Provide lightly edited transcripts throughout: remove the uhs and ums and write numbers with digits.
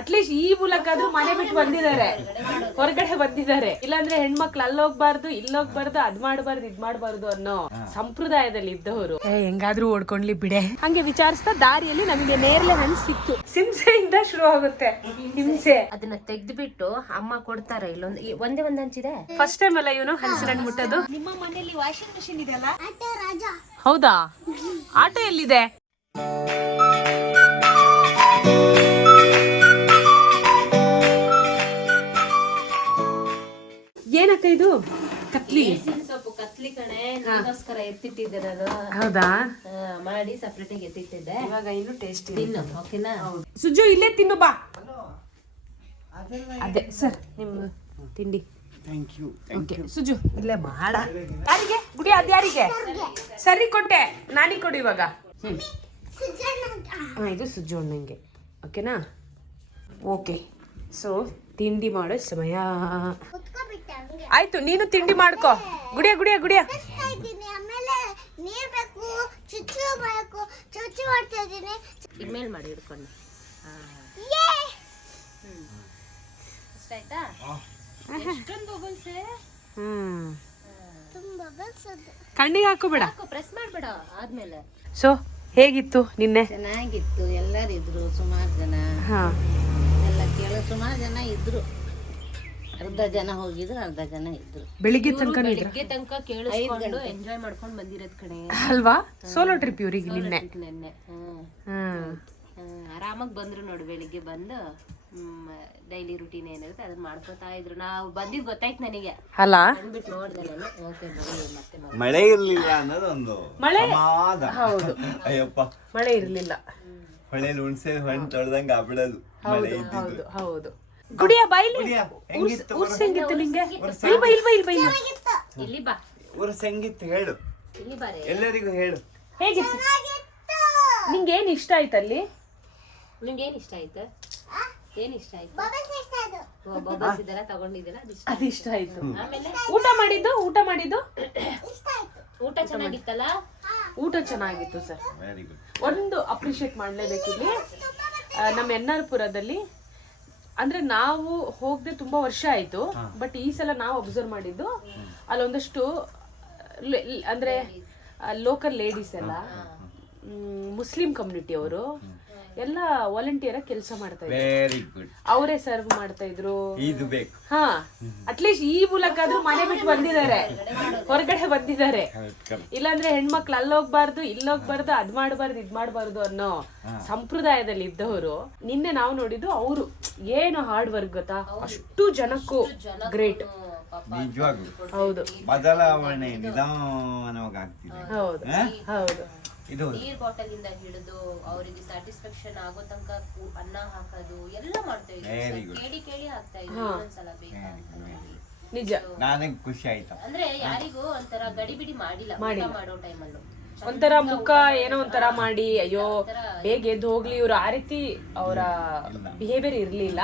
At least ಈ ಮೂಲಕ ಆದ್ರೂ ಮನೆ ಬಿಟ್ಟು ಬಂದಿದ್ದಾರೆ, ಹೊರಗಡೆ ಬಂದಿದ್ದಾರೆ. ಇಲ್ಲಾಂದ್ರೆ ಹೆಣ್ಮಕ್ಳು ಅಲ್ಲೋಗ್ಬಾರ್ದು ಇಲ್ಲೋಗ್ಬಾರ್ದು ಅದ್ ಮಾಡ್ಬಾರ್ದು ಇದ್ ಮಾಡ್ಬಾರ್ದು ಅನ್ನೋ ಸಂಪ್ರದಾಯದಲ್ಲಿ ಇದ್ದವರು ಹೆಂಗಾದ್ರೂ ಓಡ್ಕೊಂಡ್ಲಿ ಬಿಡೆ ಹಂಗೆ ವಿಚಾರಿಸ್ತಾ ದಾರಿಯಲ್ಲಿ ನಮಗೆ ನೇರಳೆ ಹಣ್ಣು ಸಿಕ್ತು. ಹಿಂಸೆಯಿಂದ ಶುರು ಆಗುತ್ತೆ ಹಿಂಸೆ. ಅದನ್ನ ತೆಗ್ದ್ಬಿಟ್ಟು ಅಮ್ಮ ಕೊಡ್ತಾರೆ. ಇಲ್ಲೊಂದು ಒಂದೇ ಒಂದ್ ಹಂಚಿದೆ. ಫಸ್ಟ್ ಟೈಮ್ ಅಲ್ಲ ಇವನು ಹಲಸಿನ ಹಣ್ಣು ಮುಟ್ಟೋದು. ನಿಮ್ಮ ಮನೆಯಲ್ಲಿ ವಾಷಿಂಗ್ ಮಿಷಿನ್ ಇದೆಯಲ್ಲ? ಹೌದಾ? ಆಟೋ ಎಲ್ಲಿದೆ? ಏನಕ್ಕ ಇದು? ಕತ್ಲಿ ಸೊಪ್ಪು. ಕತ್ಲಿ ಕಣೆ, ನಿಗೋಸ್ಕರ ಎತ್ತಿಟ್ಟಿದ್ದೆ ನಾನು. ಹೌದಾ? ಮಾಡಿ ಸಪ್ರೇಟ್ ಆಗಿ ಎತ್ತಿಟ್ಟಿದ್ದೆ. ಇವಾಗ ಇನ್ನು ಟೇಸ್ಟ್ ತಿನ್ನು, ಓಕೆನಾ? ಸುಜ್ಜು ಇಲ್ಲೇ ತಿನ್ನು ಬಾ. ಅದೇ ಸರ್ ನಿಮ್ಮ ತಿಂಡಿ. ಓಕೆ ಸುಜ್ಜು ಇಲ್ಲೇ ಮಾಡ. ಯಾರಿಗೆ ಗುಡಿ? ಅದು ಯಾರಿಗೆ? ಸರಿ ಕೊಟ್ಟೆ, ನಾನಿ ಕೊಡು ಇವಾಗ. ಇದು ಸುಜ್ಜು ಅಣ್ಣಂಗೆ, ಓಕೆನಾ? ಓಕೆ, ಸೊ ತಿಂಡಿ ಮಾಡೋ ಸಮಯ ಆಯ್ತು. ನೀನು ತಿಂಡಿ ಮಾಡ್ಕೋ. ಗುಡಿಯ ಗುಡಿಯ ಗುಡಿಯ ಇಮೇಲ್ ಮಾಡಿ ಹಿಡ್ಕೊಂಡು. ಕಣ್ಣಿಗೆ ಹಾಕೋಬೇಡ, ಪ್ರೆಸ್ ಮಾಡ್ಬೇಡ. ಆದ್ಮೇಲೆ ಸೊ ಹೇಗಿತ್ತು ನಿನ್ನೆ? ಚೆನ್ನಾಗಿತ್ತು. ಎಲ್ಲರಿದ್ರು, ಸುಮಾರು ಜನ. ಎಲ್ಲ ಕೇಳೋ ಸುಮಾರು ಜನ ಇದ್ರು. ಅರ್ಧ ಜನ ಹೋಗಿದ್ರು, ಅರ್ಧ ಜನ ಇದ್ರು. ಬೆಳಿಗ್ಗೆ ತನಕ ಕೇಳಿಸ್ಕೊಂಡು ಎಂಜಾಯ್ ಮಾಡ್ಕೊಂಡು ಬಂದಿರೋದ್ ಕಡೆ ಅಲ್ವಾ? ಸೋಲೋ ಟ್ರಿಪ್ ಇವ್ರಿಗೆ ನಿನ್ನೆ. ಆರಾಮಾಗಿ ಬಂದ್ರು ನೋಡಿ. ಬೆಳಿಗ್ಗೆ ಬಂದು ಡೈಲಿ ರುಟೀನ್ ಏನಿರುತ್ತೆ ಅದನ್ನ ಮಾಡ್ಕೋತಾ ಇದ್ರು. ನಾವು ಬಂದಿದ್ ಗೊತ್ತಾಯ್ತು ನನಗೆ. ಅಲ್ಲ ಬಂದ್ಬಿಟ್ಟು ನೋಡ್ದೆ ನಾನು. ಓಕೆ ಮತ್ತೆ ಮಳೆ ಇರ್ಲಿಲ್ಲ ಅನ್ನೋದೊಂದು ಸಮಾಧಾನ. ಹೌದು, ಅಯ್ಯಪ್ಪ ಮಳೆ ಇರ್ಲಿಲ್ಲ. ಹೊಳೆಯಲ್ಲಿ ಹುಣ್ಸೆ ಹಣ್ಣು ತೊಳ್ದಂಗ ಆಗ್ಬಿಡೋದು ಮಳೆ ಇದ್ದಿದ್ದು. ಹೌದು. ಗುಡಿಯ ಬಾಯಿಲಿ ಊರ್ಸ್ ಹೆಂಗಿತ್ತು ನಿಂಗೆ? ಇಲ್ವಾ ಇಲ್ವಾ ಇಲ್ವಾ ಇಲ್ಲ. ಇಲ್ಲಿ ಬಾ. ಊರ್ಸ್ ಹೆಂಗಿತ್ತು ಹೇಳು, ಇಲ್ಲಿ ಬಾರೆ. ಎಲ್ಲರಿಗೂ ಹೇಳು. ಹೇಗಿತ್ತು ನಿಂಗೆ? ಏನ್ ಇಷ್ಟ ಆಯ್ತಲ್ಲಿ? ನಿಂಗೆ ಏನ್ ಇಷ್ಟ ಆಯ್ತು? ಏನ್ ಇಷ್ಟ ಆಯ್ತು? ಬಬಲ್ಸ್ ಇದೆಲ್ಲ ತಗೊಂಡಿದ್ದೀರಾ? ಅದು ಇಷ್ಟ ಆಯ್ತು. ಆಮೇಲೆ ಊಟ ಮಾಡಿದ್ದು ಊಟ ಚೆನ್ನಾಗಿತ್ತಲ್ಲ? ಊಟ ಚೆನ್ನಾಗಿತ್ತು ಸರ್. Very good. ಒಂದು ಅಪ್ರಿಶಿಯೇಟ್ ಮಾಡ್ಲೇಬೇಕಿಲ್ಲಿ. ನಮ್ಮ ಎನ್ನಾರ್ಪುರದಲ್ಲಿ ಅಂದ್ರೆ ನಾವು ಹೋಗದೆ ತುಂಬಾ ವರ್ಷ ಆಯ್ತು, ಬಟ್ ಈ ಸಲ ನಾವು ಅಬ್ಸರ್ವ್ ಮಾಡಿದ್ದು ಅಲ್ಲೊಂದಷ್ಟು ಅಂದ್ರೆ ಲೋಕಲ್ ಲೇಡೀಸ್ ಎಲ್ಲ, ಮುಸ್ಲಿಂ ಕಮ್ಯುನಿಟಿ ಅವರು ಎಲ್ಲ ವಾಲಂಟಿಯರ್ ಕೆಲಸ ಮಾಡ್ತಾ ಇದ್ರು. Very good. ಅವರೇ ಸರ್ವ್ ಮಾಡ್ತಾ ಇದ್ರು. ಇದು ಬೇಕು. ಹಾ, ಅಟ್ಲೀಸ್ಟ್ ಈ ಮೂಲಕ ಆದ್ರೂ ಮನೆ ಬಿಟ್ಟು ಬಂದಿದ್ದಾರೆ, ಹೊರಗಡೆ ಬಂದಿದ್ದಾರೆ. ಇಲ್ಲಾಂದ್ರೆ ಹೆಣ್ಮಕ್ಳು ಅಲ್ಲೋಗ್ಬಾರ್ದು ಇಲ್ಲೋಗ್ಬಾರ್ದು ಅದ್ ಮಾಡ್ಬಾರ್ದು ಇದ್ ಮಾಡ್ಬಾರ್ದು ಅನ್ನೋ ಸಂಪ್ರದಾಯದಲ್ಲಿ ಇದ್ದವರು ನಿನ್ನೆ ನಾವು ನೋಡಿದ್ದು. ಅವರು ಏನು ಹಾರ್ಡ್ ವರ್ಕ್ ಗೊತ್ತಾ? ಅಷ್ಟು ಜನಕ್ಕೂ ಗ್ರೇಟ್. ನಿಜವಾಗ್ಲು ಹೌದು, ಬದಲಾವಣೆ ನಿಧಾನವಾಗಿ ಆಗ್ತಿದೆ. ಹೌದು ಹೌದು. ನೀರ್ ಬಾಟಲ್ ಇಂದ ಹಿಡಿದು ಅವರಿಗೆ ಸ್ಯಾಟಿಸ್ಫ್ಯಾಕ್ಷನ್ ಆಗೋ ತನಕ ಅನ್ನ ಹಾಕೋದು ಎಲ್ಲ ಮಾಡ್ತಾ ಇದ್ರು. ಕೇಳಿ ಹಾಕ್ತಾ ಇದ್ರು. ಒಂದ್ಸಲ ನಿಜ, ನನಗೆ ಖುಷಿ ಆಯ್ತಾ. ಅಂದ್ರೆ ಯಾರಿಗೂ ಒಂಥರ ಗಡಿಬಿಡಿ ಮಾಡಿಲ್ಲ. ಊಟ ಮಾಡೋ ಟೈಮಲ್ಲೂ ಒಂಥರ ಮುಖ ಏನೋ ಒಂಥರ ಮಾಡಿ ಅಯ್ಯೋ ಬೇಗ ಎದ್ದು ಹೋಗ್ಲಿ ಇವ್ರು, ಆ ರೀತಿ ಅವರ ಬಿಹೇವಿಯರ್ ಇರ್ಲಿಲ್ಲ.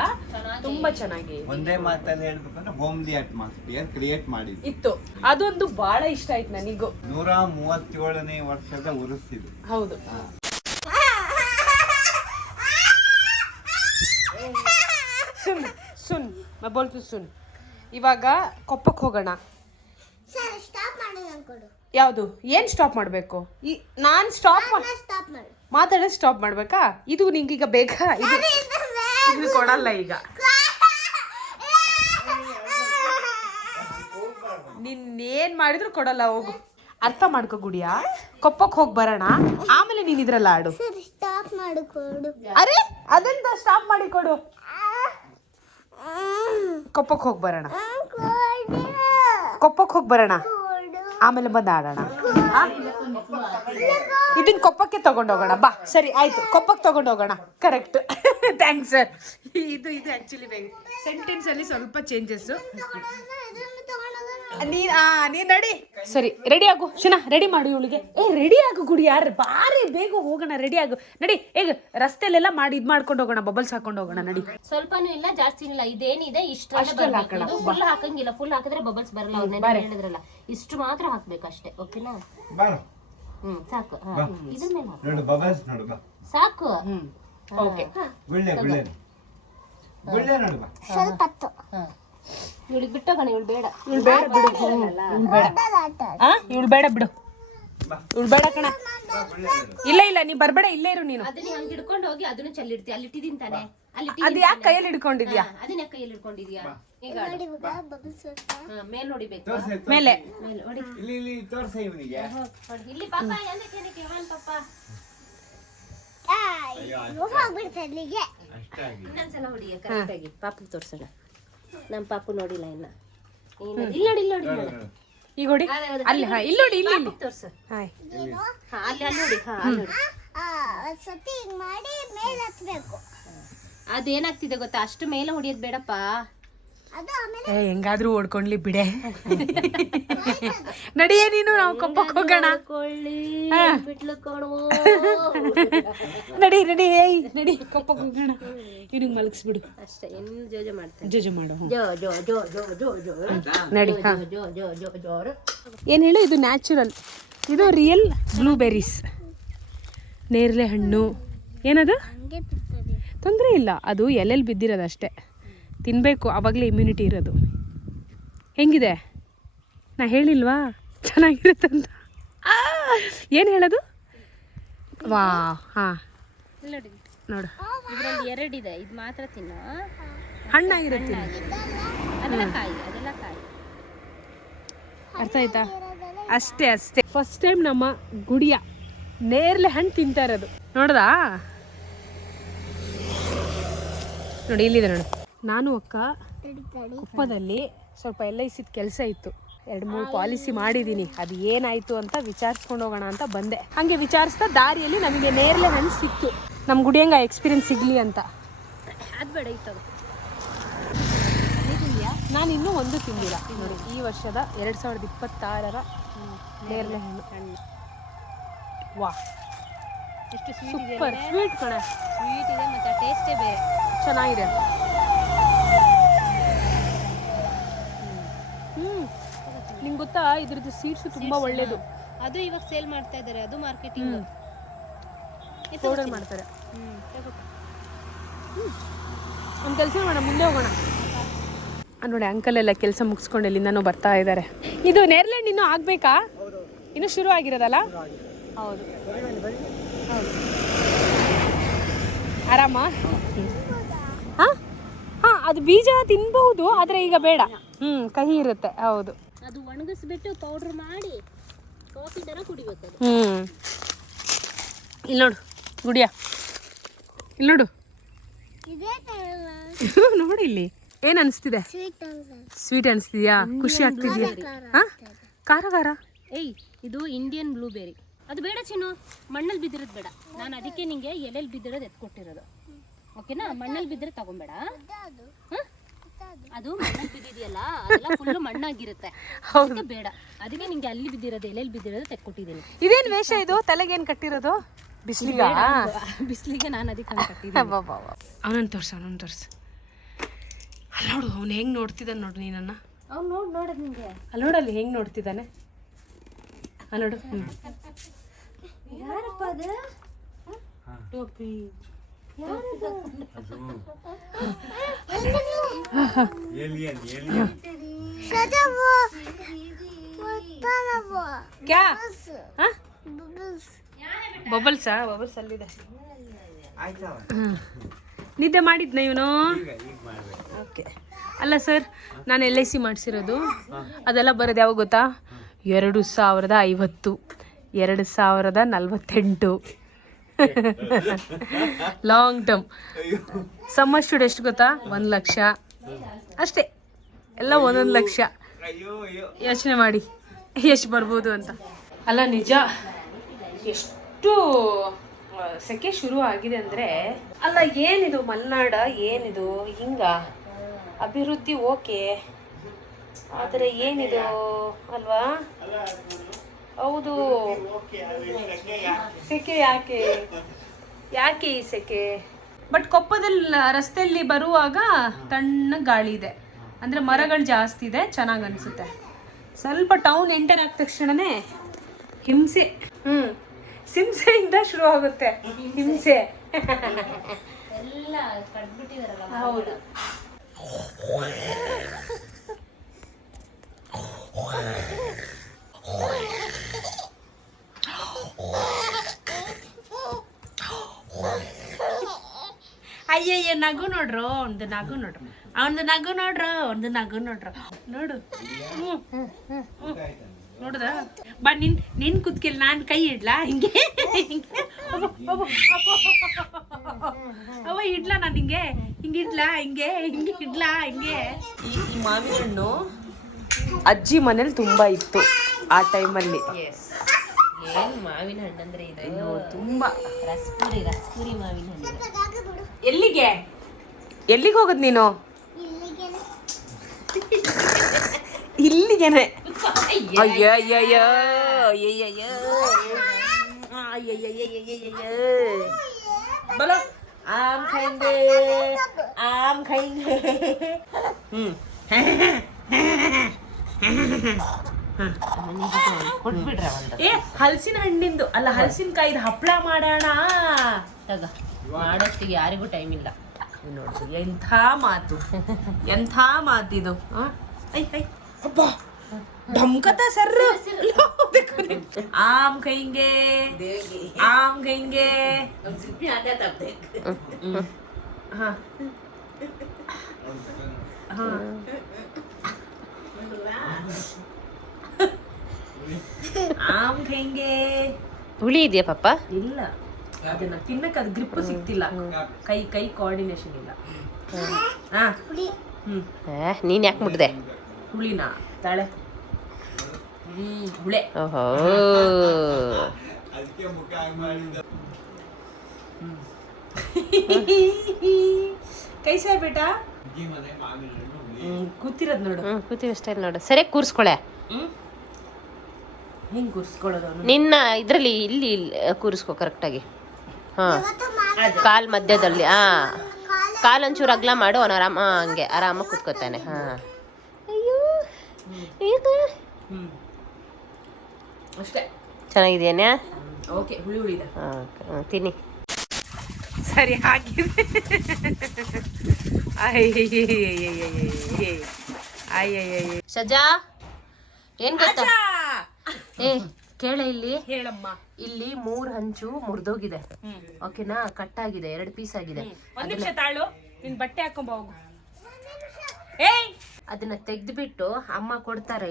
ತುಂಬಾ ಚೆನ್ನಾಗಿ ಒಂದೇ ಮಾತಲ್ಲಿ ಹೇಳ್ಬೇಕಂದ್ರೆ ಹೋಮ್ಲಿ ಅಟ್ಮಾಸ್ಫಿಯರ್ ಕ್ರಿಯೇಟ್ ಮಾಡಿದ್ರು ಇತ್ತು. ಅದೊಂದು ಬಹಳ ಇಷ್ಟ ಆಯ್ತು ನನಗೂ. 137ನೇ ವರ್ಷದ ಉರುಸಿದು. ಹೌದು. ಸುನ್ ಸುನ್ ಬೋಲ್ತು ಸುನ್. ಇವಾಗ ಕೊಪ್ಪಕ್ಕೆ ಹೋಗೋಣ. ಯಾವುದು? ಏನ್ ಸ್ಟಾಪ್ ಮಾಡ್ಬೇಕು? ನಾನ್ ಸ್ಟಾಪ್ ಮಾತಾಡೋದು ಸ್ಟಾಪ್ ಮಾಡ್ಬೇಕಾ? ಇದು ನಿಂಗೀಗ ಬೇಕಾ? ಇದು ಕೊಡಲ್ಲ ಈಗ. ನಿನ್ನೇನ್ ಮಾಡಿದ್ರು ಕೊಡಲ್ಲ. ಹೋಗು, ಅರ್ಥ ಮಾಡ್ಕೋ ಗುಡಿಯ. ಕೊಪ್ಪಕ್ಕೆ ಹೋಗಿ ಬರೋಣ, ಆಮೇಲೆ ನೀನ್ ಇದ್ರಲ್ಲ ಆಡು. ಅರೆ ಅದನ್ನ ಸ್ಟಾಪ್ ಮಾಡಿ ಕೊಡು. ಕೊಪ್ಪಕ್ಕೆ ಹೋಗಿ ಬರೋಣ, ಕೊಪ್ಪಕ್ಕೆ ಹೋಗಿ ಬರೋಣ, ಆಮೇಲೆ ಬಂದು ಆಡೋಣ. ಇದನ್ನ ಕೊಪ್ಪಕ್ಕೆ ತಗೊಂಡೋಗೋಣ ಬಾ. ಸರಿ ಆಯ್ತು, ಕೊಪ್ಪಕ್ಕೆ ತಗೊಂಡೋಗೋಣ. Correct, thanks sir. ಇದು ಆಕ್ಚುಲಿ ಸೆಂಟೆನ್ಸ್ ಅಲ್ಲಿ ಸ್ವಲ್ಪ ಚೇಂಜಸ್. ನೀನ್ ರೆಡಿ? ಸರಿ ರೆಡಿ ಆಗು ಶುನಾ, ರೆಡಿ ಮಾಡಿ ಇವಳಿಗೆ. ರೆಡಿ ಆಗು ಗುಡಿ, ಯಾರು ಬಾರಿ ಬೇಗ ಹೋಗೋಣ. ರೆಡಿ ಆಗು, ನಡಿ. ಈಗ ರಸ್ತೆಲೆಲ್ಲ ಮಾಡಿ ಇದ್ ಮಾಡ್ಕೊಂಡು ಹೋಗೋಣ, ಬಬಲ್ಸ್ ಹಾಕೊಂಡು ಹೋಗೋಣ. ನಡಿ. ಸ್ವಲ್ಪನೂ ಇಲ್ಲ, ಜಾಸ್ತಿನೂ ಇಲ್ಲ. ಇದೇನಿದೆ ಇಷ್ಟು ಫುಲ್ ಹಾಕಂಗಿಲ್ಲ. ಫುಲ್ ಹಾಕಿದ್ರೆ ಬಬಲ್ಸ್ ಬರಲ್ಲ. ಹೇಳಿದ್ರಲ್ಲ, ಇಷ್ಟು ಮಾತ್ರ ಹಾಕ್ಬೇಕು ಅಷ್ಟೇ. ಓಕೆನಾ? ಸಾಕು. ಇದನ್ನ ಮೇಲೆ ಸಾಕು. ಓಕೆ. ಇವಳಿಗೆ ಬಿಟ್ಟೋಗೋಣ, ಇವಳು ಬೇಡ. ಇವಳು ಬೇಡ ಬಿಡು. ಇವಳು ಬೇಡ ಬಿಡು. ಇವಳು ಬೇಡ ಕಣ. ಇಲ್ಲ ಇಲ್ಲ ನೀ ಬರ್ಬೇಡ, ಇಲ್ಲೇ ಇರು ನೀನು. ಅದನ್ನ ಹಂಗೆ ಹಿಡ್ಕೊಂಡು ಹೋಗಿ ಅದನ್ನ ಚೆಲ್ಲಿಡ್ತಿ. ಅಲ್ಲಿ ಇಟ್ಟಿದ್ದೀನಿ ತಾನೆ, ಅಲ್ಲಿ ಅದು ಯಾಕೆ ಕೈಯಲ್ಲಿ ಹಿಡ್ಕೊಂಡಿದ್ಯಾ? ಅದನ್ನ ಕೈಯಲ್ಲಿ ಹಿಡ್ಕೊಂಡಿದ್ಯಾ? ಈಗ ಮೇಲ್ ನೋಡಿಬೇಕು, ಮೇಲೆ ಹೊಡಿ. ಇಲ್ಲಿ ತೋರ್ಸ ಇವನಿಗೆ. ಇಲ್ಲಿ ಪಾಪ ಏನಕ್ಕೆ ಪಾಪ ಇನ್ನೊಂದ್ಸಲ ಹೊಡಿಯ ಕರೆಕ್ಟಾಗಿ. ಪಾಪು ತೋರ್ಸೋಣ. ನಮ್ಮ ಪಾಪು ನೋಡಿಲ್ಲ ಇನ್ನ. ಇಲ್ಲಿ ನೋಡಿ, ಇಲ್ಲಿ ನೋಡಿ. ಈಗ ಹೊಡಿ. ಅಲ್ಲಿ ಹಾ, ಇಲ್ಲಿ ನೋಡಿ, ಇಲ್ಲಿ ಇಲ್ಲಿ ತೋರ್ಸು. ಹಾಯ್. ಅಲ್ಲಿ ನೋಡಿ. ಅಲ್ಲಿ ನೋಡಿ. ಅದೇನಾಗ್ತಿದೆ ಗೊತ್ತಾ, ಅಷ್ಟು ಮೇಲೆ ಹೊಡಿಯೋದು ಬೇಡಪ್ಪ. ಹೆಂಗಾದ್ರೂ ಓಡ್ಕೊಂಡ್ಲಿ ಬಿಡೆ. ನಡಿಯೇ ನೀನು, ನಾವು ಕೊಪ್ಪಕ್ಕೆ ಹೋಗೋಣ. ನಡಿ ನಡಿ, ಏಯ್ ನಡಿ, ಕೊಪ್ಪಕ್ಕೆ ಹೋಗೋಣ. ಇವ್ನಿಗೆ ಮಲಗಿಸ್ಬಿಡು ಅಷ್ಟೇ. ಏನು ಜೋಜೋ ಮಾಡ್ತಾರೆ, ಜೋಜು ಮಾಡು. ನಡಿ. ಏನು ಹೇಳು, ಇದು ನ್ಯಾಚುರಲ್, ಇದು ರಿಯಲ್ ಬ್ಲೂಬೆರೀಸ್, ನೇರಳೆ ಹಣ್ಣು. ಏನದು ತೊಂದರೆ ಇಲ್ಲ, ಅದು ಎಲೆಲ್ಲಿ ಬಿದ್ದಿರೋದು ಅಷ್ಟೇ. ತಿನ್ನಬೇಕು, ಆವಾಗಲೇ ಇಮ್ಯುನಿಟಿ ಇರೋದು. ಹೆಂಗಿದೆ ನಾ ಹೇಳಿಲ್ವಾ ಚೆನ್ನಾಗಿರುತ್ತಂತ? ಏನು ಹೇಳೋದು? ವಾ ಹಾಂ ನೋಡು, ಇದರಲ್ಲಿ ಎರಡಿದೆ. ಇದು ಮಾತ್ರ ತಿನ್ನು, ಹಣ್ಣಾಗಿರುತ್ತೆ. ಅದೆಲ್ಲ ಕಾಯಿ, ಅದೆಲ್ಲ ಕಾಯಿ. ಅರ್ಥ ಆಯ್ತಾ? ಅಷ್ಟೇ ಅಷ್ಟೇ. ಫಸ್ಟ್ ಟೈಮ್ ನಮ್ಮ ಗುಡಿಯ ನೇರಳೆ ಹಣ್ಣು ತಿಂತಾ ಇರೋದು. ನೋಡ್ದಾ? ನೋಡಿ ಇಲ್ಲಿದೆ ನೋಡು. ನಾನು ಅಕ್ಕ ಕುಪ್ಪದಲ್ಲಿ ಸ್ವಲ್ಪ LIC ಕೆಲಸ ಇತ್ತು, 2-3 ಪಾಲಿಸಿ ಮಾಡಿದ್ದೀನಿ. ಅದು ಏನಾಯಿತು ಅಂತ ವಿಚಾರಿಸ್ಕೊಂಡು ಹೋಗೋಣ ಅಂತ ಬಂದೆ. ಹಾಗೆ ವಿಚಾರಿಸ್ತಾ ದಾರಿಯಲ್ಲಿ ನಮಗೆ ನೇರಳೆ ಹಣ್ಣು ಸಿಕ್ತು. ನಮ್ಮ ಗುಡಿಯಂಗೆ ಎಕ್ಸ್ಪೀರಿಯನ್ಸ್ ಸಿಗಲಿ ಅಂತ. ಅದು ಬೇಡ ಇತ್ತು. ನಾನು ಇನ್ನೂ ಒಂದು ತಿಂದಿಲ್ಲ ನೋಡಿ, ಈ ವರ್ಷದ 2026ರ ನೇರಳೆ ಹಣ್ಣು. ವಾ ಎಷ್ಟು ಸೂಪರ್ ಸ್ವೀಟ್ ಕಣ, ಸ್ವೀಟ್ ಇದೆ ಮತ್ತು ಟೇಸ್ಟೇ ಬೇರೆ, ಚೆನ್ನಾಗಿದೆ. ನಿಂಗೆ ಗೊತ್ತಾ ಇದ್ರದ್ದು ಸೀಡ್ಸು ತುಂಬ ಒಳ್ಳೇದು. ಅದು ಇವಾಗ ಸೇಲ್ ಮಾಡ್ತಾ ಇದ್ದಾರೆ, ಅದು ಮಾರ್ಕೆಟಿಂಗ್ ಪೌಡರ್ ಮಾಡ್ತಾರೆ. ಒಂದು ಕೆಲಸ ಮಾಡೋಣ, ಮುಂದೆ ಹೋಗೋಣ. ನೋಡಿ ಅಂಕಲ್ ಎಲ್ಲ ಕೆಲಸ ಮುಗಿಸ್ಕೊಂಡು ಎಲ್ಲಿಂದನೂ ಬರ್ತಾ ಇದ್ದಾರೆ. ಇದು ನೇರಳೆ ಹಣ್ಣು ಇನ್ನೂ ಆಗಬೇಕಾ? ಇನ್ನೂ ಶುರು ಆಗಿರೋದಲ್ಲ? ಹೌದು ಹೌದು. ಆರಾಮ? ಹಾಂ ಹಾಂ, ಅದು ಬೀಜ ತಿನ್ಬಹುದು, ಆದರೆ ಈಗ ಬೇಡ. ಕಹಿ ಇರುತ್ತೆ. ಹೌದು, ಅದು ಒಣಗಿಸ್ಬಿಟ್ಟು ಪೌಡರ್ ಮಾಡಿ ಕಾಫಿ ಥರ ಕುಡಿಬೇಕು ಅದು. ಇಲ್ಲಿ ನೋಡು ಗುಡಿಯ, ಇಲ್ಲಿ ನೋಡು. ನೋಡಿ ಇಲ್ಲಿ ಏನು ಅನಿಸ್ತಿದೆ? ಸ್ವೀಟ್ ಅನಿಸ್ತಿದ್ಯಾ? ಖುಷಿ ಆಗ್ತಿದ್ಯಾ? ಹಾಂ, ಖಾರ ಖಾರ. ಏಯ್, ಇದು ಇಂಡಿಯನ್ ಬ್ಲೂಬೆರಿ. ಅದು ಬೇಡ ಚಿನ್ನು, ಮಣ್ಣಲ್ಲಿ ಬಿದ್ದಿರೋದು ಬೇಡ. ನಾನು ಅದಕ್ಕೆ ನಿಂಗೆ ಎಲೆಯಲ್ಲಿ ಬಿದ್ದಿರೋದು ಎತ್ಕೊಟ್ಟಿರೋದು, ಓಕೆನಾ? ಮಣ್ಣಲ್ಲಿ ಬಿದ್ದರೆ ತಗೊಂಬೇಡ. ಅದು ಮಣ್ಣಲ್ಲಿ ಬಿದ್ದಿದೆಯಲ್ಲ, ಅದೆಲ್ಲ ಫುಲ್ಲು ಮಣ್ಣಾಗಿರುತ್ತೆ, ಅದಕ್ಕೆ ಬೇಡ. ಅದಕ್ಕೆ ನಿಂಗೆ ಅಲ್ಲಿ ಬಿದ್ದಿರೋದು, ಎಲೆಯಲ್ಲಿ ಬಿದ್ದಿರೋದು ತೆಕ್ಕೊಟ್ಟಿದ್ದೀನಿ. ಇದೇನು ವೇಷ ಇದು? ತಲೆಗೇನು ಕಟ್ಟಿರೋದು? ಬಿಸಿಲಿಗೆ? ಬಿಸಿಲಿಗೆ ನಾನು ಅದಕ್ಕೆ ಕಟ್ಟಿದ್ದೀನಿ. ಅವನನ್ನು ತೋರ್ಸು, ಅವನನ್ನು ತೋರ್ಸು. ಅಲ್ಲಿ ನೋಡು, ಅವ್ನು ಹೆಂಗೆ ನೋಡ್ತಿದ್ದಾನೆ ನೋಡು ನೀನನ್ನು. ಅವ್ನು ನೋಡೋದು ನಿಂಗೆ. ಅಲ್ಲಿ ನೋಡಲ್ಲಿ ಹೆಂಗೆ ನೋಡ್ತಿದ್ದಾನೆ. ಅಲ್ಲಿ ನೋಡು. ಯಾರಪ್ಪ ಅದು? ಟೋಪಿ. ಕ್ಯಾ? ಬಬಲ್ಸಾ? ಬಬಲ್ಸ್ ಅಲ್ಲಿದೆ. ನಿದ್ದೆ ಮಾಡಿದ್ನ ಇವನು? ಓಕೆ. ಅಲ್ಲ ಸರ್, ನಾನು LIC ಮಾಡಿಸಿರೋದು, ಅದೆಲ್ಲ ಬರೋದು ಯಾವಾಗ ಗೊತ್ತಾ? 2050, 2048. Long term. ಸಮ್ ಅಶ್ಯೂರ್ಡ್ ಎಷ್ಟು ಗೊತ್ತಾ? 1 ಲಕ್ಷ ಅಷ್ಟೇ. ಎಲ್ಲ 1 ಲಕ್ಷ. ಯೋಚನೆ ಮಾಡಿ ಎಷ್ಟು ಬರ್ಬೋದು ಅಂತ. ಅಲ್ಲ ನಿಜ, ಎಷ್ಟು ಸೆಕೆ ಶುರು ಆಗಿದೆ ಅಂದರೆ, ಅಲ್ಲ ಏನಿದು ಮಲೆನಾಡ, ಏನಿದು ಹಿಂಗ? ಅಭಿವೃದ್ಧಿ ಓಕೆ, ಆದರೆ ಏನಿದು ಅಲ್ವಾ? ಹೌದು, ಸೆಕೆ ಯಾಕೆ ಈ ಸೆಕೆ? ಬಟ್ ಕೊಪ್ಪದಲ್ಲಿ ರಸ್ತೆಯಲ್ಲಿ ಬರುವಾಗ ತಣ್ಣ ಗಾಳಿ ಇದೆ, ಅಂದರೆ ಮರಗಳು ಜಾಸ್ತಿ ಇದೆ, ಚೆನ್ನಾಗಿ ಅನಿಸುತ್ತೆ. ಸ್ವಲ್ಪ ಟೌನ್ ಎಂಟರ್ ಆದ ತಕ್ಷಣನೇ ಹಿಂಸೆ. ಹಿಂಸೆಯಿಂದ ಶುರು ಆಗುತ್ತೆ ಹಿಂಸೆ. ಎಲ್ಲ ಕಡ್ಬಿಟ್ಟಿದಾರಲ್ಲ. ಹೌದು. ಅಯ್ಯಯ್ಯ ನಗು ನೋಡ್ರು, ಒಂದು ನಗು ನೋಡ್ರು, ಒಂದು ನಗು ನೋಡ್ರು, ಒಂದು ನಗು ನೋಡ್ರು. ನೋಡು ನೋಡುದ ಬಾ ನಿನ್ ಕುತ್ಕೆಲ್ ನಾನ್ ಕೈ ಇಡ್ಲಾ ಹಿಂಗೆ ಅವ ಇಡ್ಲಾ ನಾನು ಹಿಂಗೆ ಹಿಂಗಿಡ್ಲಾ ಹಿಂಗೆ ಹಿಂಗೆ ಇಡ್ಲಾ ಹಿಂಗೆ. ಈ ಮಾವಿನ ಹಣ್ಣು ಅಜ್ಜಿ ಮನೇಲಿ ತುಂಬಾ ಇತ್ತು ಆ ಟೈಮಲ್ಲಿ. ಏನ್ ಮಾವಿನ ಹಣ್ಣಂದ್ರೆ ಇದು ತುಂಬಾ ರಸ್ಪುರಿ ಮಾವಿನ ಹಣ್ಣು. ಎಲ್ಲಿಗೆ ಹೋಗುದ್ ನೀನು? ಇಲ್ಲಿಗೆನೆ. ಅಯ್ಯೋ ಅಯ್ಯಯ್ಯೋ ಅಯ್ಯಯ್ಯೋ बोलो आम खाएंगे आम खाएंगे. ಏ ಹಲಸಿನ ಹಣ್ಣಿಂದು ಅಲ್ಲ, ಹಲಸಿನಕಾಯಿದು ಹಪ್ಪಳ ಮಾಡೋಣ. ತಗ ಮಾಡೋಷ್ಟಿಗೆ ಯಾರಿಗೂ ಟೈಮ್ ಇಲ್ಲ. ನೋಡು ಎಂಥ ಮಾತು, ಎಂಥ ಮಾತಿದು. ಐ ಐ ಅಬ್ಬಾ ढमकता सर. आम खाएंगे आम खाएंगे. हाँ हाँ ಆಮ್ ಖಾएंगे. ಹುಳಿ ಇದೆಯಾ ಪಪ್ಪ? ಇಲ್ಲ, ಅದನ್ನ ತಿನ್ನಕ್ಕೆ ಅದು ಗ್ರಿಪ್ ಸಿಗ್ತಿಲ್ಲ, ಕೈ ಕೋಆರ್ಡಿನೇಷನ್ ಇಲ್ಲ. ಹಾ ನೀನ್ ಯಾಕೆ ಮುಟ್ದೆ? ಹುಳಿನ ತಾಳೆ ಹುಳೆ. ಓಹೋ ಅದಕ್ಕೆ ಮುಖ ಹಾಗೆ ಮಾಡಿದ. ಕೈಸಾ ಬೇಟಾ ಅಜ್ಜಿ ಮನೆ ಮಾವಿನ ಹಣ್ಣು ಕೂತಿರೋದು ನೋಡು. ಕೂತೀವಿ ಸ್ಟೈಲ್ ನೋಡು. ಸರಿ ಕೂರಿಸ್ಕೊಳೆ. ಹೆಂಗ್ ಕೂರಿಸ್ಕೊಳ್ಳೋದು? ನಿನ್ನ ಇದ್ರಲ್ಲಿ ಇಲ್ಲಿ ಕೂರಿಸ್ಕೊ ಕರೆಕ್ಟಾಗಿ. ಹಾ ಕಾಲ್ ಮಧ್ಯದಲ್ಲಿ. ಹಾ ಕಾಲ್ ಒಂಚೂರು ಅಗ್ಲ ಮಾಡು, ಅವನು ಹಂಗೆ ಆರಾಮಾಗಿ ಕೂತ್ಕೋತಾನೆ. ಹಾ ಅಯ್ಯೋ ಅಷ್ಟೇ. ಚೆನ್ನಾಗಿದೆಯಾ? ಓಕೆ, ಹುಳಿ ಹುಳಿದ ತಿನ್ನಿ. ಸರಿ ಹಾಕಿದೆ. ಸಜಾ ಏನ್ ಗೊತ್ತಾ? ಏ ಕೇಳ, ಇಲ್ಲಿ ಹೇಳಮ್ಮ. ಇಲ್ಲಿ 3 ಹಂಚು ಮುರಿದೋಗಿದೆ. ಓಕೆನಾ? ಕಟ್ಟಾಗಿದೆ, 2 ಪೀಸ್ ಆಗಿದೆ. ಒಂದ್ ನಿಮಿಷ ತಾಳು, ನಿನ್ ಬಟ್ಟೆ ಹಾಕೊಂಬ ಹೋಗು. ಏಯ್ ಅದನ್ನ ತೆಗ್ದ್ಬಿಟ್ಟು ಅಮ್ಮ ಕೊಡ್ತಾರೆ.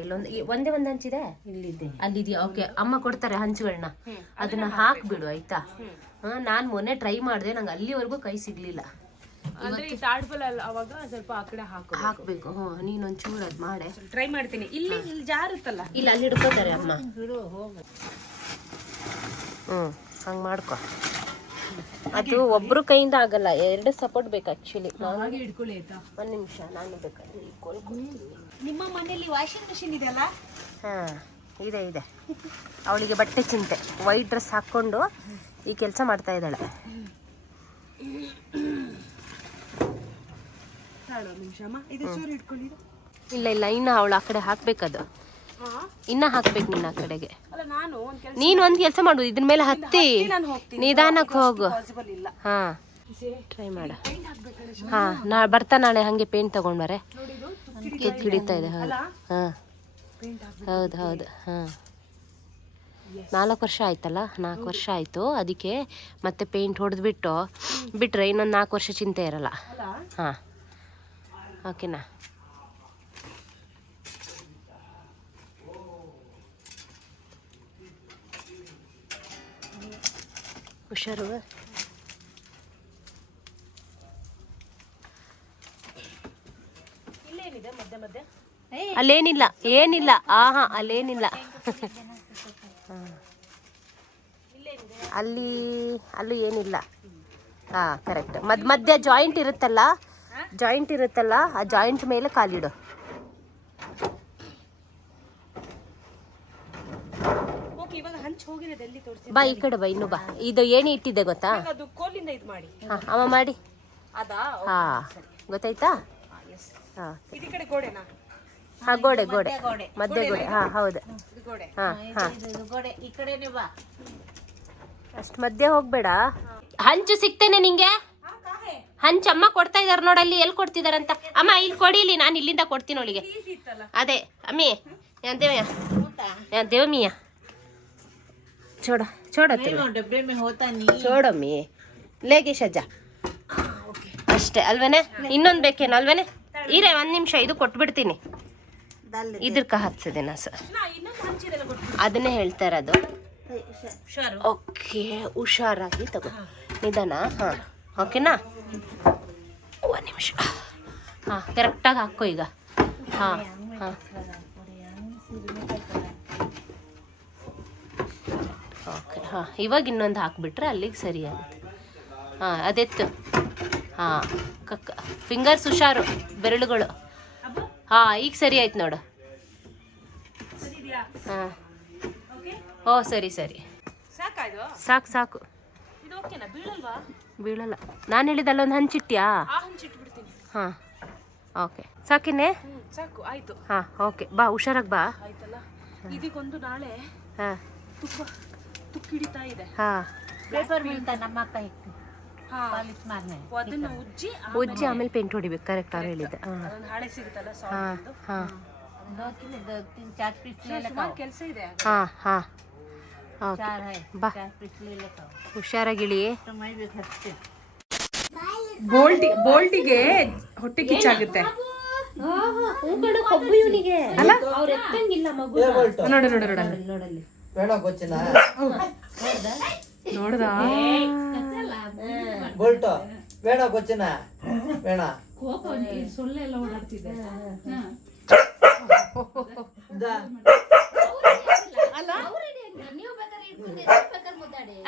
ಒಂದೇ ಒಂದ್ ಹಂಚಿದೆ ಇಲ್ಲಿದೆ, ಅಲ್ಲಿದೆಯಾ? ಓಕೆ, ಅಮ್ಮ ಕೊಡ್ತಾರೆ ಹಂಚುಗಳನ್ನ. ಅದನ್ನ ಹಾಕ್ಬಿಡು ಆಯ್ತಾ? ನಾನ್ ಮೊನ್ನೆ ಟ್ರೈ ಮಾಡಿದೆ, ನಂಗೆ ಅಲ್ಲಿವರೆಗೂ ಕೈ ಸಿಗ್ಲಿಲ್ಲ. ಅಂದ್ರೆ ಈ ತಾಡ್ಬಲ್ ಅವಾಗ ಸ್ವಲ್ಪ ಆ ಕಡೆ ಹಾಕ್ಬೇಕು. ನೀನೊಂಚೂರು ಅದ್ ಮಾಡೆ. ಟ್ರೈ ಮಾಡ್ತೀನಿ. ಇಲ್ಲಿ ಜಾರುತ್ತಲ್ಲ, ಇಲ್ಲ ಅಲ್ಲಿ ಹಿಡ್ಕೋತಾರೆ ಅಮ್ಮ. ಹಂಗ್ ಮಾಡ್ಕೊ. ಅದು ಒಬ್ರು ಕೈಯಿಂದ ಆಗಲ್ಲ, 2 ಸಪೋರ್ಟ್ ಬೇಕು ಆಕ್ಚುಲಿ. ಹಾಗೆ ಹಿಡ್ಕೊಳ್ಳಿ ಆಯ್ತಾ? ಒಂದ್ ನಿಮಿಷ, ನಾನು ಬೇಕಾದ್ರೆ ನಿಮ್ಮ ಮನೇಲಿ ವಾಷಿಂಗ್ ಮಿಷಿನ್ ಇದೆಯಲ್ಲ? ಹಾ ಇದೆ. ಅವಳಿಗೆ ಬಟ್ಟೆ ಚಿಂತೆ. ವೈಟ್ ಡ್ರೆಸ್ ಹಾಕೊಂಡು ಈ ಕೆಲಸ ಮಾಡ್ತಾ ಇದ್ದಾಳೆ. ಇಲ್ಲ ಇನ್ನ ಅವಳು ಆ ಕಡೆ ಹಾಕ್ಬೇಕದು. ಇನ್ನ ಹಾಕ್ಬೇಕು ನೀನ್ ಆ ಕಡೆಗೆ. ನೀನ್ ಒಂದ್ ಕೆಲಸ ಮಾಡು, ಇದ್ರ ಮೇಲೆ ಹತ್ತಿ ನಿಧಾನಕ್ಕೆ ಹೋಗು. ಹಾ ಟ್ರೈ ಮಾಡ. ಹಾ ಬರ್ತಾ ನಾಳೆ ಹಂಗೆ ಪೇಂಟ್ ತಗೊಂಡ್ ಬರೆ. ತುತ್ತು ಹಿಡಿತಾ ಇದೆ. ಹಾ ಹೌದು. ಹಾ 4 ವರ್ಷ ಆಯ್ತಲ್ಲ, 4 ವರ್ಷ ಆಯ್ತು. ಅದಕ್ಕೆ ಮತ್ತೆ ಪೇಂಟ್ ಹೊಡೆದ್ಬಿಟ್ಟು ಬಿಟ್ರೆ ಇನ್ನೊಂದು 4 ವರ್ಷ ಚಿಂತೆ ಇರಲ್ಲ. ಹಾ ಓಕೆನಾ? ಹುಷಾರು. ಅಲ್ಲೇನಿಲ್ಲ, ಏನಿಲ್ಲ. ಆಹಾ ಅಲ್ಲೇನಿಲ್ಲ. ಅಲ್ಲೂ ಏನಿಲ್ಲ. ಹಾ ಕರೆಕ್ಟ್. ಮಧ್ಯ ಜಾಯಿಂಟ್ ಇರುತ್ತಲ್ಲ, ಆ ಜಾಯಿಂಟ್ ಮೇಲೆ ಕಾಲಿಡು. ಬಾ ಈ ಕಡೆ ಬಾ, ಇನ್ನು ಬಾ. ಇದು ಏಣಿ ಇಟ್ಟಿದ್ದೆ ಗೊತ್ತಾ? ಹಾ ಅವ ಮಾಡಿ. ಹಾ ಗೊತ್ತಾಯ್ತಾ? ಹಾ ಗೋಡೆ ಮಧ್ಯೆ ಗೋಡೆ. ಹಾ ಹೌದು. ಹಾ ಅಷ್ಟು ಮಧ್ಯೆ ಹೋಗ್ಬೇಡ. ಹಂಚು ಸಿಗ್ತೇನೆ ನಿಂಗೆ. ಹಂಚಮ್ಮ ಕೊಡ್ತಾ ಇದಾರೆ ನೋಡಲ್ಲಿ, ಎಲ್ಲಿ ಕೊಡ್ತಿದಾರಂತ. ಅಮ್ಮ ಇಲ್ಲಿ ಕೊಡಿಲಿ, ನಾನು ಇಲ್ಲಿಂದ ಕೊಡ್ತೀನಿ ಅವಳಿಗೆ. ಅದೇ ಅಮ್ಮಿ ದೇವಮಿಯ छोड़ छोड़ डब्बे में होता नहीं छोड़ अम्मी लेके शज्ಜಾ ಅಷ್ಟೇ ಅಲ್ವೇನೆ. ಇನ್ನೊಂದು ಬೇಕೇನು ಅಲ್ವೇನೆ? ಇರೇ ಒಂದು ನಿಮಿಷ, ಇದು ಕೊಟ್ಬಿಡ್ತೀನಿ. ಇದ್ರಕ ಹಚ್ಚಿದೆ ಸರ್, ಅದನ್ನೇ ಹೇಳ್ತಾ ಇರೋದು. ಓಕೆ, ಹುಷಾರಾಗಿ ತಗೋ, ನಿಧಾನ. ಹಾಂ ಓಕೆನಾ, ಒಂದು ನಿಮಿಷ. ಹಾಂ ಕರೆಕ್ಟಾಗಿ ಹಾಕೋ ಈಗ. ಹಾಂ ಹಾಂ ಓಕೆ. ಹಾಂ ಇವಾಗ ಇನ್ನೊಂದು ಹಾಕ್ಬಿಟ್ರೆ ಅಲ್ಲಿಗೆ ಸರಿಯಾಗುತ್ತೆ. ಹಾಂ ಅದೆತ್ತು. ಹಾಂ ಫಿಂಗರ್ಸ್ ಹುಷಾರು, ಬೆರಳುಗಳು. ಹಾಂ ಈಗ ಸರಿ ಆಯ್ತು ನೋಡು. ಹಾಂ ಓ ಸರಿ ಸರಿ, ಸಾಕು ಸಾಕು, ಬೀಳಲ್ಲ. ನಾನು ಹೇಳಿದಲ್ಲ ಒಂದು ಹಂಚಿಟ್ಯಾ? ಹಾಂ ಓಕೆ ಸಾಕಿನೇ, ಸಾಕು ಆಯ್ತು. ಹಾಂ ಓಕೆ, ಬಾ ಹುಷಾರಾಗಿ ಬಾ. ಇದಕ್ಕೊಂದು ನಾಳೆ ಹಾಂ ತುಕ್ಕು ಹಿಡಿತಾ ಇದೆ. ಹಾಂ ಪೇಪರ್ ಬೀಳ್ತಾ ನಮ್ಮ ಅಕ್ಕ ಇಟ್ಟು ಅದನ್ನ ಉಜ್ಜಿ ಆಮೇಲೆ ಪೇಂಟ್ ಹೊಡಿಬೇಕು. ಕರೆಕ್ಟ್ ಅವ್ರು ಹೇಳಿದ್ದೆ. ಹಾಂ ಹಾಳೆ ಸಿಗುತ್ತಲ್ಲ, ಹಾಂ ಹಾಂ ಕೆಲಸ ಇದೆ. ಹಾಂ ಹಾಂ ಓಕೆ ಬಾ, ಹುಷಾರಾಗಿಳಿ. ಬೋಲ್ಟಿಗೆ ಹೊಟ್ಟೆ ಕಿಚ್ಚಾಗುತ್ತೆ ಅಲ್ಲ? ನೋಡು ನೋಡು ನೋಡಲ್ಲಿ ನೋಡ್ದ ಬೋಲ್ಟು ಬೇಡ ಕೊಚ್ಚಿನ ಬೇಡ ಸೊಳ್ಳೆಲ್ಲ ಓಡಾಡ್ತಿದೆ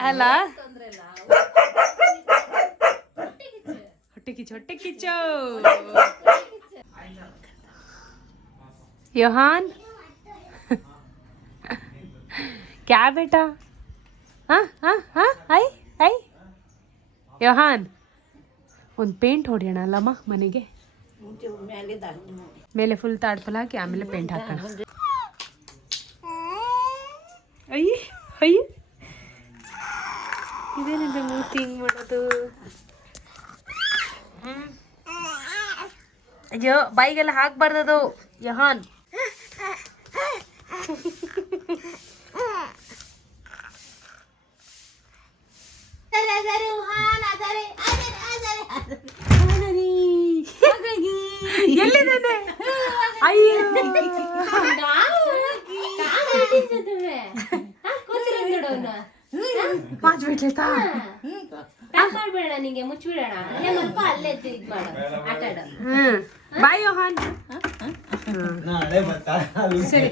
ಅಲ್ಲ? ಹೊಟ್ಟೆ ಕಿಚ್ಚು ಯೋಹಾನ್. क्या बेटा? हाँ हाँ हाँ आई आई ಯೋಹಾನ್, ಒಂದು ಪೇಂಟ್ ಹೊಡೆಯೋಣ ಅಲ್ಲಮ್ಮ ಮನೆಗೆ? ಮೇಲೆ ಫುಲ್ ತಾಡ್ಪಲ್ ಹಾಕಿ ಆಮೇಲೆ ಪೇಂಟ್ ಹಾಕೋಣ. ಅಯ್ಯ ಅಯ್ಯ, ಇದೇನಿದೆ ಮೂತಿ ಹಿಂಗೆ ಮಾಡೋದು? ಅಯ್ಯೋ ಬಾಯಿಗೆಲ್ಲ ಹಾಕ್ಬಾರ್ದದು ಯೋಹಾನ್. ಎಲ್ಲಿದ್ದೇನೆ? ಅಯ್ಯೋ ಮಾಡ್ಬಿಡ್ಲೇತಾ? ನಿಂಗೆ ಮುಚ್ಚಿಬಿಡೋಣ, ಅಲ್ಲೇ ಇದು ಮಾಡು, ಆಟ ಆಡು. ಬಾಯ್ ಯೋಹಾನ್. ಸರಿ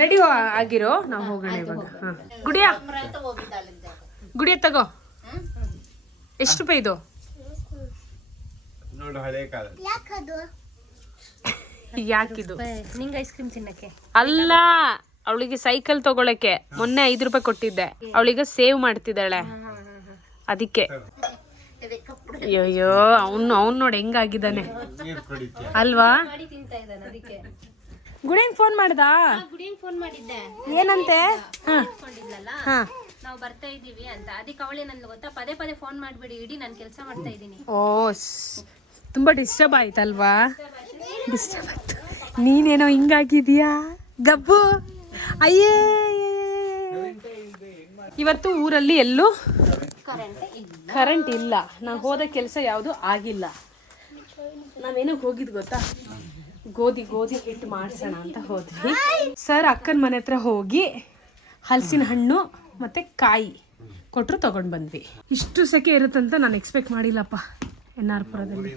ರೆಡಿ ಆಗಿರೋ, ನಾವು ಹೋಗೋಣ ಇವಾಗ. ಹಾಂ ಗುಡಿಯ ತಗೋ. ಎಷ್ಟು ರೂಪಾಯಿ ಇದು? ನೋಡು ಹಳೆ ಕಾಲ. ಯಾಕಿದು? ನಿಂಗೆ ಐಸ್ ಕ್ರೀಮ್ ತಿನ್ನಕ್ಕೆ ಅಲ್ಲ, ಅವಳಿಗೆ ಸೈಕಲ್ ತಗೊಳಕ್ಕೆ ಮೊನ್ನೆ 5 ರೂಪಾಯಿ ಕೊಟ್ಟಿದ್ದೆ. ಅವಳಿಗೆ ಸೇವ್ ಮಾಡ್ತಿದ್ದಾಳೆ ಅದಕ್ಕೆ. ಅಯ್ಯೋ ಅವನು ನೋಡಿ ಹೆಂಗಾಗಿದ್ದಾನೆ ಅಲ್ವಾ? ಗುಡಿಯಂಗ್ ಫೋನ್ ಮಾಡ್ದಾ? ಗುಡಿಯಂಗ್ ಫೋನ್ ಮಾಡಿದ್ದೆ. ಏನಂತೆ? ನಾವು ಬರ್ತಾ ಇದೀವಿ ಅಂತ. ಅದಕ್ಕೆ ಅವಳೇ ನನ್ಗೆ ಗೊತ್ತಾ, ಪದೇ ಪದೇ ಫೋನ್ ಮಾಡ್ಬಿಡಿ, ಇಡೀ ನಾನು ಕೆಲಸ ಮಾಡ್ತಾ ಇದ್ದೀನಿ. ಓ ತುಂಬಾ ಡಿಸ್ಟರ್ಬ್ ಆಯ್ತಲ್ವಾ? ಡಿಸ್ಟರ್ಬ್ ಆಯ್ತು. ನೀನೇನೋ ಹಿಂಗಾಗಿದೀಯಾ ಗಬ್ಬು? ಅಯ್ಯೇ, ಇವತ್ತು ಊರಲ್ಲಿ ಎಲ್ಲೂ ಕರೆಂಟ್ ಇಲ್ಲ. ನಾವು ಹೋದ ಕೆಲಸ ಯಾವುದು ಆಗಿಲ್ಲ. ನಾವೇನಕ್ಕೆ ಹೋಗಿದ್ ಗೊತ್ತಾ? ಗೋಧಿ ಹಿಟ್ಟು ಮಾಡ್ಸೋಣ ಅಂತ ಹೋದ್ವಿ. ಸರ್ ಅಕ್ಕನ ಮನೆ ಹತ್ರ ಹೋಗಿ ಹಲಸಿನ ಹಣ್ಣು ಮತ್ತೆ ಕಾಯಿ ಕೊಟ್ಟರು, ತಗೊಂಡು ಬಂದ್ವಿ. ಇಷ್ಟು ಸೆಕೆ ಇರುತ್ತಂತ ನಾನು ಎಕ್ಸ್ಪೆಕ್ಟ್ ಮಾಡಿಲ್ಲಪ್ಪ NR ಪುರದಲ್ಲಿ.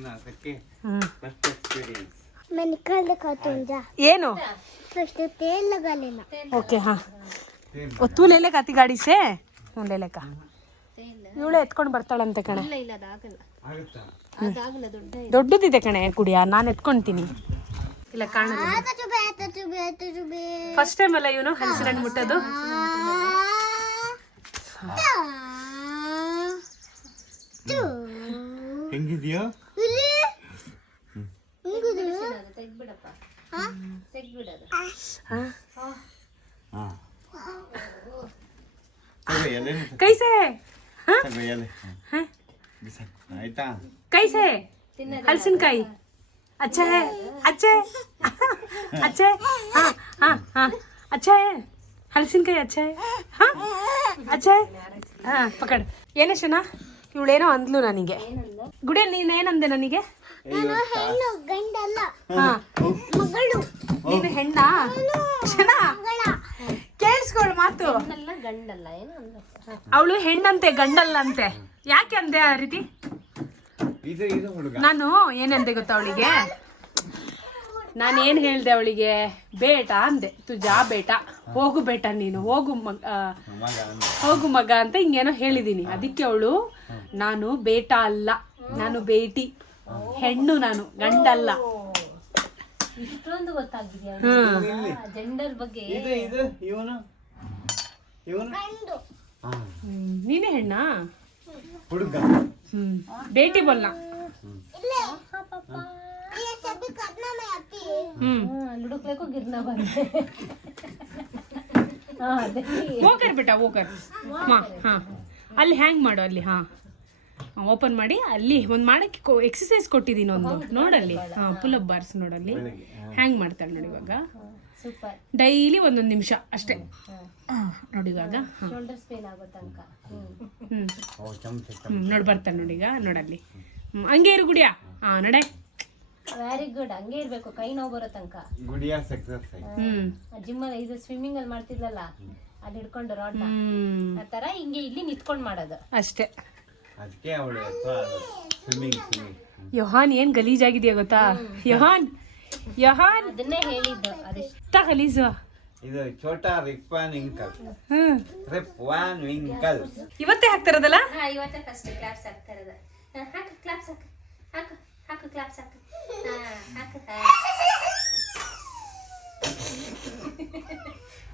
ಏನು ಓಕೆ. हाँ तू ले ले काती गाड़ी से? ले ले का ಇವಳೆ ಎತ್ಕೊಂಡು ಬರ್ತಾಳಂತೆ ಕಣೆ. ದೊಡ್ಡದಿದೆ ಕಣೆ ಕುಡಿಯ, ನಾನು ಎತ್ಕೊಂತೀನಿ. ಇಲ್ಲ ಕಾಣಲ್ಲ. ಫಸ್ಟ್ ಟೈಮ್ ಅಲ್ಲ ಇವನು ಹಲಸಿನ ಹಣ್ಣು ಮುಟ್ಟೋದು. ಹೆಂಗಿದ್ಯೋ? कैसे? ಆಯ್ತಾ ಕೈಸೆ ಹಲಸಿನಕಾಯಿ अच्छा है अच्छा है अच्छा है हाँ हाँ हाँ अच्छा है ಹಲಸಿನಕಾಯಿ अच्छा है हाँ अच्छा है ಹಾಂ ಪಕಡ್ ಏನೇ ಶನಾ ಇವಳೇನೋ ಅಂದ್ಲು ನನಗೆ ಗುಡಿಯಲ್ಲಿ ನೀನೇನಂದೆ ನನಗೆ ಹಾಂ ನೀನು ಹೆಣ್ಣಾ ಶನಾ ಕೇಳಿಸ್ಕೊಳ್ಳು ಮಾತು ಗಂಡಲ್ಲ ಏನು ಅವಳು ಹೆಣ್ಣಂತೆ ಗಂಡಲ್ಲ ಅಂತೆ ಯಾಕೆ ಅಂದೆ ಆ ರೀತಿ ಇದು ಹುಡುಗ ನಾನು ಏನಂದೆ ಗೊತ್ತಾ ಅವಳಿಗೆ ನಾನು ಏನು ಹೇಳ್ದೆ ಅವಳಿಗೆ ಬೇಟಾ ಅಂದೆ ತುಜಾ ಬೇಟಾ ಹೋಗು ಬೇಟಾ ನೀನು ಹೋಗು ಹೋಗು ಮಗ ಅಂತ ಹಿಂಗೇನೋ ಹೇಳಿದೀನಿ ಅದಕ್ಕೆ ಅವಳು ನಾನು ಬೇಟಾ ಅಲ್ಲ ನಾನು ಬೇಟಿ ಹೆಣ್ಣು ನಾನು ಗಂಡಲ್ಲ ಇಷ್ಟೊಂದು ಗೊತ್ತಾಗಿದೆಯಾ ಜೆಂಡರ್ ಬಗ್ಗೆ ಇದು ಇವನು ನೀನೇ ಹೆಣ್ಣಾ ಹುಡುಗ ಬೇಟಿ ಬೋಲ್ನಾ ಹುಡುಕ್ಬೇಕು ಗಿರ್ನ ಬಂದೆ ಹೋಗರ್ ಬೇಟ ಹೋಗರ್ ಹಾಂ ಅಲ್ಲಿ ಹ್ಯಾಂಗ್ ಮಾಡು ಅಲ್ಲಿ ಹಾಂ ಓಪನ್ ಮಾಡಿ ಅಲ್ಲಿ ಒಂದು ಮಾಡಕ್ಕೆ ಎಕ್ಸಸೈಸ್ ಕೊಟ್ಟಿದ್ದೀನಿ ಒಂದು ನೋಡಲ್ಲಿ ಹಾಂ ಪುಲ್ ಅಪ್ ಬಾರ್ಸ್ ನೋಡಲ್ಲಿ ಹ್ಯಾಂಗ್ ಮಾಡ್ತಾಳೆ ನೋಡಿ ಇವಾಗ ಸೂಪರ್ ಡೈಲಿ ಒಂದೊಂದು ನಿಮಿಷ ಅಷ್ಟೇ ನೋಡಿ ಇವಾಗ ಶೋಲ್ಡರ್ಸ್ ಪೇನ್ ಆಗೋ ತನಕ ನೋಡಿ ಬರ್ತಾನೆ ನೋಡಿ ಈಗ ನೋಡಲ್ಲಿ ಹಂಗೆ ಇರು ಗುಡಿಯಾ ಹಾಂ ನಡೆ ವೆರಿ ಗುಡ್ ಹಂಗೆ ಇರ್ಬೇಕು ಕೈ ನೋವು ಬರೋ ತನಕ ಗುಡಿಯಾ ಎಕ್ಸರ್ಸೈಸ್ ಜಿಮ್ ಅಲ್ಲಿ ಇದು ಸ್ವಿಮ್ಮಿಂಗ್ ಅಲ್ಲಿ ಮಾಡ್ತಿದ್ಲಲ್ಲ ಅಲ್ಲಿ ಹಿಡ್ಕೊಂಡು ರಾಡ್ ಆ ತರ ಹಿಂಗೆ ಇಲ್ಲಿ ನಿಂತ್ಕೊಂಡು ಮಾಡೋದು ಅಷ್ಟೇ ಅದಕ್ಕೆ ಅವಳು ಸ್ವಿಮ್ಮಿಂಗ್ ಯೋಹಾನ್ ಏನ್ ಗಲೀಜಾಗಿದೆಯಾ ಗೊತ್ತಾ ಯೋಹಾನ್ ಯೋಹಾನ್ ಅದನ್ನೇ ಹೇಳಿದ್ದು ಅದೆಷ್ಟು ಗಲೀಜು ಇದು ಛೋಟಾ ರಿಪ್ವಾನ್ ವಿಂಕಲ್ ಹ್ಮ್ ರಿಪ್ವಾನ್ ವಿಂಕಲ್ ಇವತ್ತೇ ಹಾಕ್ತಾರದಲ್ಲ ಇವತ್ತೇ ಫಸ್ಟ್ ಕ್ಲಾಪ್ಸ್ ಹಾಕ್ತಾ ಇರೋದು ಹಾಕು ಕ್ಲಾಪ್ಸ್ ಹಾಕು ಹಾಕು ಹಾಕು ಕ್ಲಾಪ್ಸ್ ಹಾಕು ಹಾಕು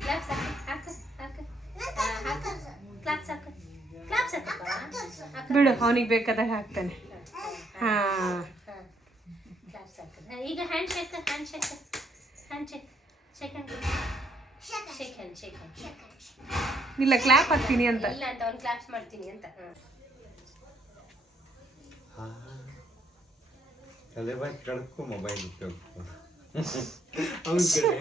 ಕ್ಲಾಪ್ಸ್ ಹಾಕು ಹಾಕು ಹಾಕು ಹಾಕು ಕ್ಲಾಪ್ಸ್ ಹಾಕು ಕ್ಲಾಪ್ಸ್ ಹಾಕು ಬಿಡು ಅವನಿಗೆ ಬೇಕಾದಾಗ ಹಾಕ್ತಾನೆ ಹಾ ಕ್ಲಾಪ್ಸ್ ಹಾಕು ಈಗ hand shake hand shake hand shake shake hand shake hand shake hand ಇಲ್ಲ ಕ್ಲಾಪ್ ಹಾಕ್ತೀನಿ ಅಂತ ಇಲ್ಲ ಅಂತ ಅವ್ನು ಕ್ಲಾಪ್ಸ್ ಮಾಡ್ತೀನಿ ಅಂತ ತಲೆ ಬಾಯಿ ಕಡ್ಕೊ ಮೊಬೈಲ್ ಅವನ ಕಡೆ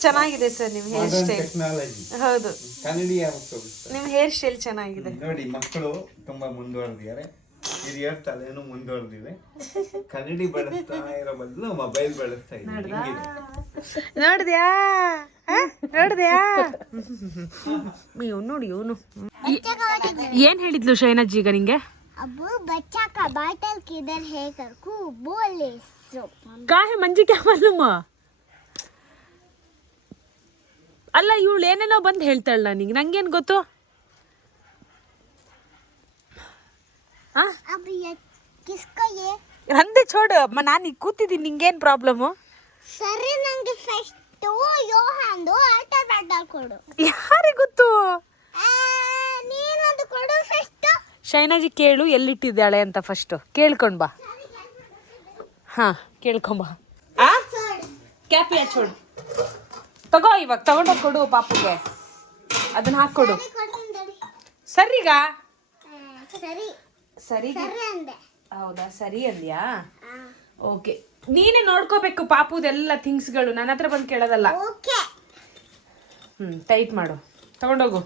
ಚೆನ್ನಾಗಿದೆ ಸರ್ ನಿಮ್ಮ ಹೇರ್ ಸ್ಟೈಲ್ ಟೆಕ್ನಾಲಜಿ ಹೌದು ಕನ್ನಡಿ ನಿಮ್ಮ ಹೇರ್ ಸ್ಟೈಲ್ ಚೆನ್ನಾಗಿದೆ ನೋಡಿ ಮಕ್ಕಳು ತುಂಬಾ ಮುಂದುವರೆದಿದ್ದಾರೆ ಹಿರಿಯರ್ ತಲೆನೂ ಮುಂದುವರೆದಿದೆ ಕನ್ನಡಿ ಬಳಸ್ತಾ ಇರೋ ಬದಲು ಮೊಬೈಲ್ ಬಳಸ್ತಾ ಇದ್ದಾರೆ ನೋಡಿದ್ಯಾ ನೋಡಿದ್ಯಾ ಇವನು ನೋಡಿ ಇವನು ಏನ್ ಹೇಳಿದ್ಲು ಶೈನಾಜಿ ಈಗ ನಿಂಗೆ अब बच्चा का बाटल किधर है कर को बोले सो ಕಾಹೆ ಮಂಜಿ ಕ್ಯಾ ಮಾಲೂಮ ಅಲ್ಲ ಇವಳು ಏನೇನೋ ಬಂದು ಹೇಳ್ತಾಳ ನನಗೆ ನಂಗೇನು ಗೊತ್ತು अब ये किसका ये ನಂದೆ छोಡು ನಾನು ಈಗ ಕೂತಿದ್ದೀನಿ ನಿಂಗೇನು ಪ್ರಾಬ್ಲಮ್ಮು ಸರಿ ನಂಗೆ ಫಸ್ಟ್ ಯೋಹಾಂದು ಆಟ ಬಾಟಲ್ ಕೊಡು ಯಾರಿಗೆ ಗೊತ್ತು ನೀನದು ಕೊಡು ಫಸ್ಟ್ ಶೈನಾಜಿ ಕೇಳು ಎಲ್ಲಿಟ್ಟಿದ್ದಾಳೆ ಅಂತ ಫಸ್ಟು ಕೇಳ್ಕೊಂಡು ಬಾ ಹಾಂ ಕೇಳ್ಕೊಂಬಾ ಆ ಕ್ಯಾಪಿ ಹಚ್ಚೋಡು ತಗೋ ಇವಾಗ ತಗೊಂಡೋಗಿ ಕೊಡು ಪಾಪುಗೆ ಅದನ್ನ ಹಾಕ್ಕೊಡು ಸರಿಗ ಸರಿ ಸರಿ ಸರಿ ಅಂದೆ ಹೌದಾ ಸರಿ ಅಂದ್ಯಾ ಓಕೆ ನೀನೇ ನೋಡ್ಕೋಬೇಕು ಪಾಪುದೆಲ್ಲ ಥಿಂಗ್ಸ್ಗಳು ನನ್ನ ಹತ್ರ ಬಂದು ಕೇಳೋದಲ್ಲ ಓಕೆ ಟೈಟ್ ಮಾಡು ತಗೊಂಡೋಗು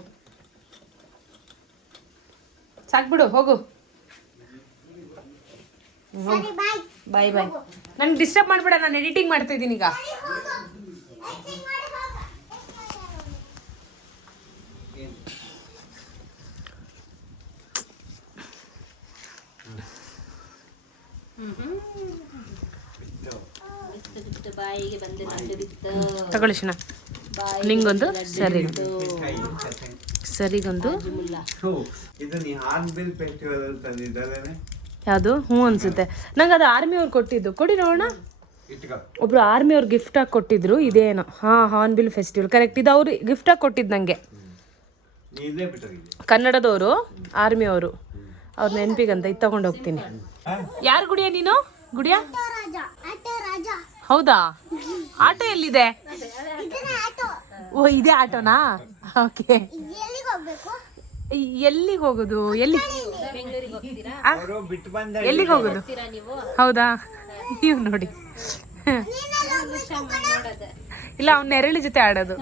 ಸಾಕ್ಬಿಡು ಹೋಗು ಸರಿ ಬಾಯ್ ಬಾಯ್ ಬಾಯ್ ನನ್ಗೆ ಡಿಸ್ಟರ್ಬ್ ಮಾಡ್ಬೇಡ ನಾನು ಎಡಿಟಿಂಗ್ ಮಾಡ್ತಾ ಇದ್ದೀನಿ ಈಗ ಬಾಯಿಗೆ ಬಂದು ಬಿತ್ತು ತಗೊಳ್ಳಿ ಶಿನ ನಿಂಗೊಂದು ಸರಿ ಸರಿಗೊಂದು ಇದು ನೀ ಹಾರ್ನ್ಬಿಲ್ ಫೆಸ್ಟಿವಲ್ ಅಲ್ಲಿ ತಂದಿದ್ದಾನೆ ಯಾವುದು ಹ್ಞೂ ಅನ್ಸುತ್ತೆ ನಂಗೆ ಅದು ಆರ್ಮಿಯವ್ರು ಕೊಟ್ಟಿದ್ದು ಕೊಡಿ ನೋಡೋಣ ಇಟ್ಕೋ ಒಬ್ರು ಆರ್ಮಿಯವ್ರು ಗಿಫ್ಟಾಗಿ ಕೊಟ್ಟಿದ್ರು ಇದೇನೋ ಹಾಂ ಹಾರ್ನ್ಬಿಲ್ ಫೆಸ್ಟಿವಲ್ ಕರೆಕ್ಟ್ ಇದು ಅವ್ರು ಗಿಫ್ಟಾಗಿ ಕೊಟ್ಟಿದ್ದು ನನಗೆ ನೀ ಇಲ್ಲೇ ಬಿಟ್ಟೋಗಿದೆ ಕನ್ನಡದವರು ಆರ್ಮಿಯವರು ಅವ್ರ ನೆನಪಿಗಂತ ಇದು ತಗೊಂಡು ಹೋಗ್ತೀನಿ ಯಾರು ಗುಡಿಯ ನೀನು ಗುಡಿಯ ರಾಜ ರಾಜ ಹೌದಾ ಆಟೋ ಎಲ್ಲಿದೆ ಇದನ್ನ ಆಟೋ ಓ ಇದೇ ಆಟೋನಾ ಓಕೆ ಎಲ್ಲಿಗೆ ಹೋಗ್ಬೇಕು ಎಲ್ಲಿಗೆ ಹೋಗುದು? ಎಲ್ಲಿ ಅವರು ಬಿಟ್ಟು ಬಂದ ಎಲ್ಲಿಗೆ ಹೋಗುದು? ಹೌದಾ? ನೀವು ನೋಡಿ. ಇಲ್ಲ, ಅವ್ನ ನೆರಳು ಜೊತೆ ಆಡೋದು.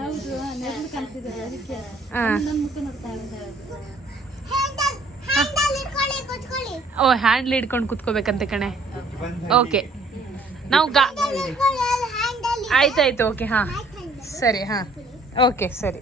ಓ, ಹ್ಯಾಂಡ್ಲ್ ಹಿಡ್ಕೊಂಡು ಕುತ್ಕೋಬೇಕಂತೆ ಕಣೆ. ಓಕೆ, ನಾವು ಆಯ್ತಾಯ್ತು. ಓಕೆ, ಹಾ ಸರಿ, ಹಾ ಓಕೆ ಸರಿ.